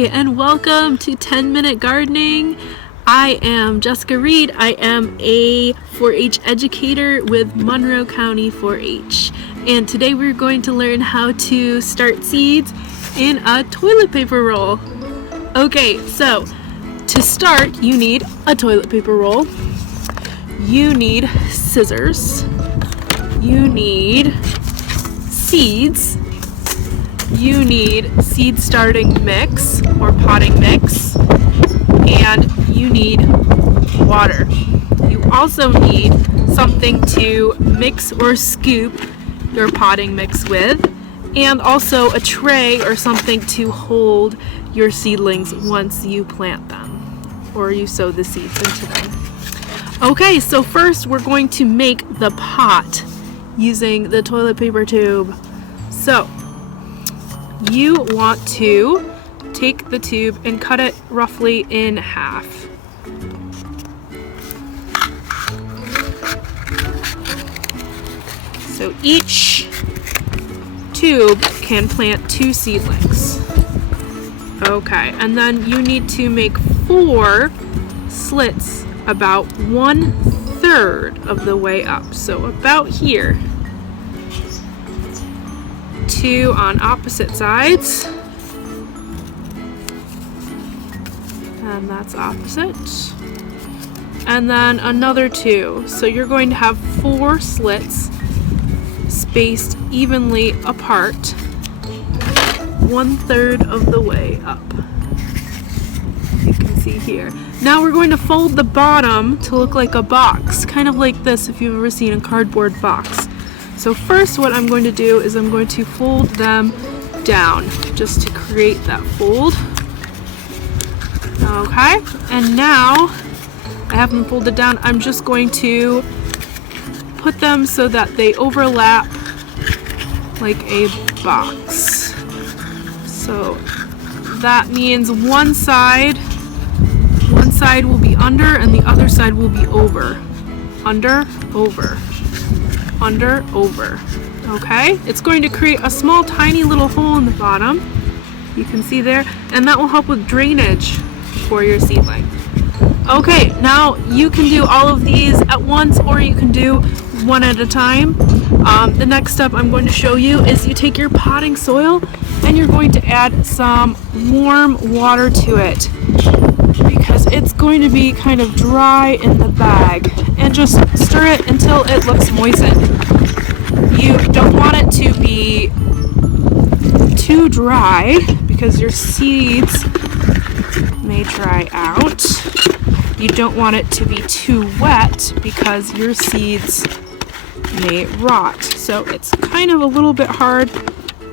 Hi, and welcome to 10-Minute Gardening. I am Jessica Reed. I am a 4-H educator with Monroe County 4-H. And today we're going to learn how to start seeds in a toilet paper roll. Okay, so to start, you need a toilet paper roll. You need scissors. You need seeds. You need seed starting mix or potting mix, and you need water. You also need something to mix or scoop your potting mix with, and also a tray or something to hold your seedlings once you plant them or you sow the seeds into them. Okay, so first we're going to make the pot using the toilet paper tube. So you want to take the tube and cut it roughly in half. So each tube can plant 2 seedlings. Okay, and then you need to make 4 slits about 1/3 of the way up. So about here. 2 on opposite sides, and that's opposite, and then another 2. So you're going to have 4 slits spaced evenly apart 1/3 of the way up. You can see here. Now we're going to fold the bottom to look like a box, kind of like this if you've ever seen a cardboard box. So first what I'm going to do is I'm going to fold them down just to create that fold. Okay, and now I have them folded down. I'm just going to put them so that they overlap like a box. So that means one side will be under and the other side will be over. Under, over. Under, over. Okay, it's going to create a small tiny little hole in the bottom, you can see there, and that will help with drainage for your seedling. Okay, now you can do all of these at once or you can do one at a time. The next step I'm going to show you is you take your potting soil and you're going to add some warm water to it because it's going to be kind of dry in the bag, and just stir it until it looks moistened. You don't want it to be too dry because your seeds may dry out. You don't want it to be too wet because your seeds may rot. So it's kind of a little bit hard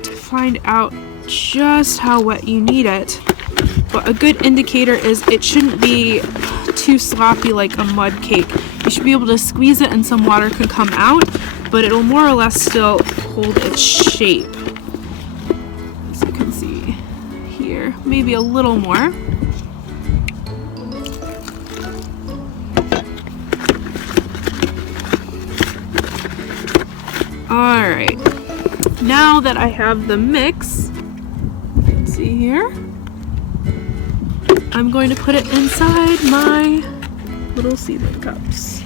to find out just how wet you need it. But a good indicator is it shouldn't be too sloppy like a mud cake. You should be able to squeeze it and some water can come out, but it'll more or less still hold its shape. As you can see here, maybe a little more. Alright, now that I have the mix, you can see here, I'm going to put it inside my little seedling cups.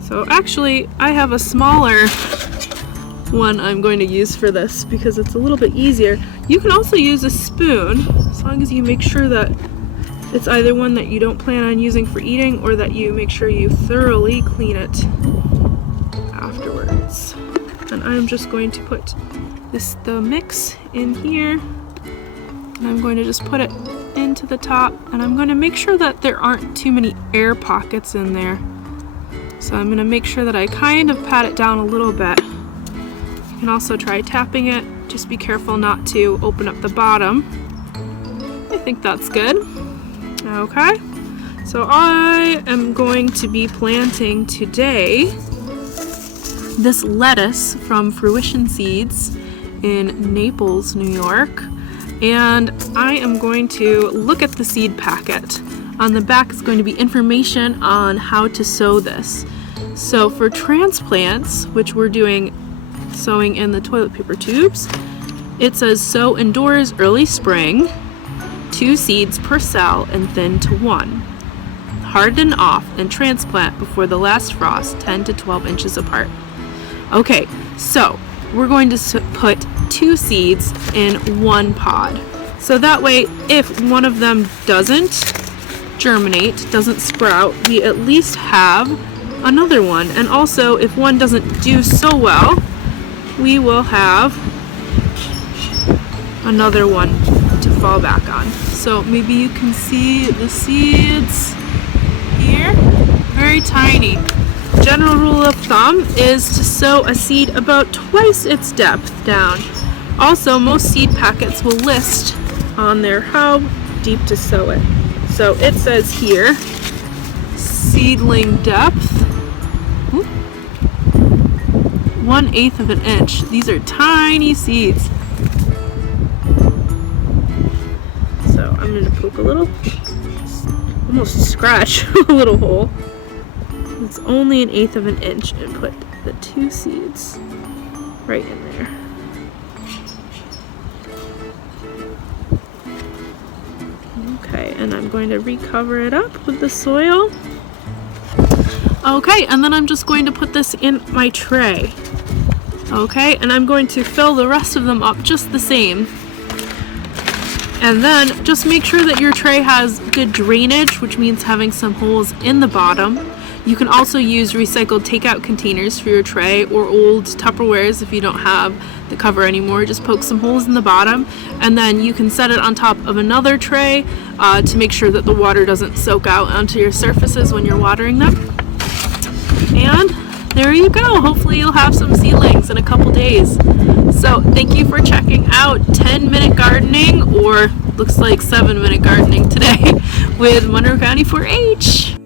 So actually, I have a smaller one I'm going to use for this because it's a little bit easier. You can also use a spoon, as long as you make sure that it's either one that you don't plan on using for eating or that you make sure you thoroughly clean it afterwards. And I'm just going to put the mix in here, and I'm going to just put it into the top, and I'm going to make sure that there aren't too many air pockets in there. So I'm going to make sure that I kind of pat it down a little bit. You can also try tapping it. Just be careful not to open up the bottom. I think that's good. Okay, so I am going to be planting today this lettuce from Fruition Seeds in Naples, New York. And I am going to look at the seed packet. On the back is going to be information on how to sow this. So for transplants, which we're doing sewing in the toilet paper tubes, It says sow indoors early spring, 2 seeds per cell and thin to 1. Harden off and transplant before the last frost, 10 to 12 inches apart. Okay, so we're going to put 2 seeds in 1 pod. So that way, if one of them doesn't germinate, doesn't sprout, we at least have another one. And also, if one doesn't do so well, we will have another one to fall back on. So maybe you can see the seeds here, very tiny. General rule of thumb is to sow a seed about twice its depth down. Also, most seed packets will list on there how deep to sow it. So it says here, seedling depth, 1/8 of an inch. These are tiny seeds. So I'm going to poke a little, almost scratch a little hole. It's only 1/8 of an inch, and put the 2 seeds right in there. Okay, and I'm going to recover it up with the soil. Okay, and then I'm just going to put this in my tray. Okay, and I'm going to fill the rest of them up just the same. And then just make sure that your tray has good drainage, which means having some holes in the bottom. You can also use recycled takeout containers for your tray, or old Tupperwares if you don't have the cover anymore. Just poke some holes in the bottom, and then you can set it on top of another tray to make sure that the water doesn't soak out onto your surfaces when you're watering them. And there you go. Hopefully you'll have some seedlings in a couple days. So thank you for checking out 10-minute gardening, or looks like 7-minute gardening today with Monroe County 4-H.